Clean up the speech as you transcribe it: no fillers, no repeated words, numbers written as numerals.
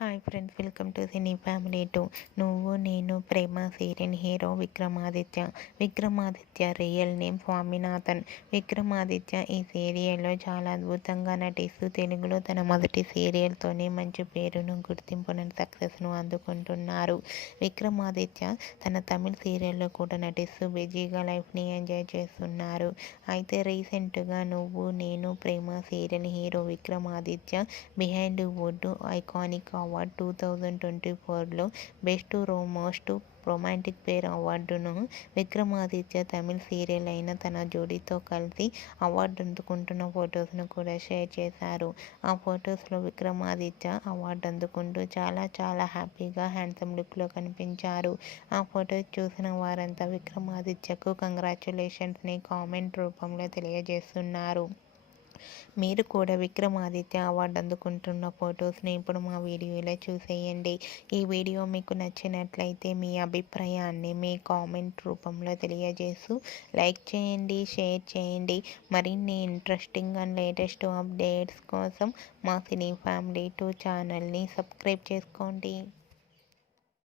Hi friends, welcome to cine family 2. Nuvvu Nenu Prema serial hero Vikramaditya real name Swaminathan. Vikramaditya ఈ సీరియల్లో చాలా అద్భుతంగా నటిస్తూ తెలుగులో తన మొదటి సీరియల్తోనే మంచి పేరును, గుర్తింపును, సక్సెస్ను అందుకుంటున్నారు. విక్రమాదిత్య తన తమిళ సీరియల్లో కూడా నటిస్తూ బిజీగా లైఫ్ని ఎంజాయ్ చేస్తున్నారు. అయితే రీసెంట్గా Nuvvu Nenu Prema serial hero Vikramaditya Behindwoods iconic award 2024లో బెస్ట్ మోస్ట్ రొమాంటిక్ పేర్ అవార్డును విక్రమాదిత్య తమిళ సీరియల్ అయిన తన జోడీతో కలిసి అవార్డు అందుకుంటున్న ఫొటోస్ను కూడా షేర్ చేశారు. ఆ ఫొటోస్లో విక్రమాదిత్య అవార్డు అందుకుంటూ చాలా చాలా హ్యాపీగా హ్యాండ్సమ్ లుక్లో కనిపించారు. ఆ ఫొటోస్ చూసిన వారంతా విక్రమాదిత్యకు కంగ్రాచ్యులేషన్స్ని కామెంట్ రూపంలో తెలియజేస్తున్నారు. మీరు కూడా విక్రమాదిత్య అవార్డు అందుకుంటున్న ఫొటోస్ని ఇప్పుడు మా వీడియోలో చూసేయండి. ఈ వీడియో మీకు నచ్చినట్లయితే మీ అభిప్రాయాన్ని మీ కామెంట్ రూపంలో తెలియజేస్తూ లైక్ చేయండి, షేర్ చేయండి. మరిన్ని ఇంట్రెస్టింగ్ అండ్ లేటెస్ట్ అప్డేట్స్ కోసం మా సినీ ఫ్యామిలీ 2 ఛానల్ని సబ్స్క్రైబ్ చేసుకోండి.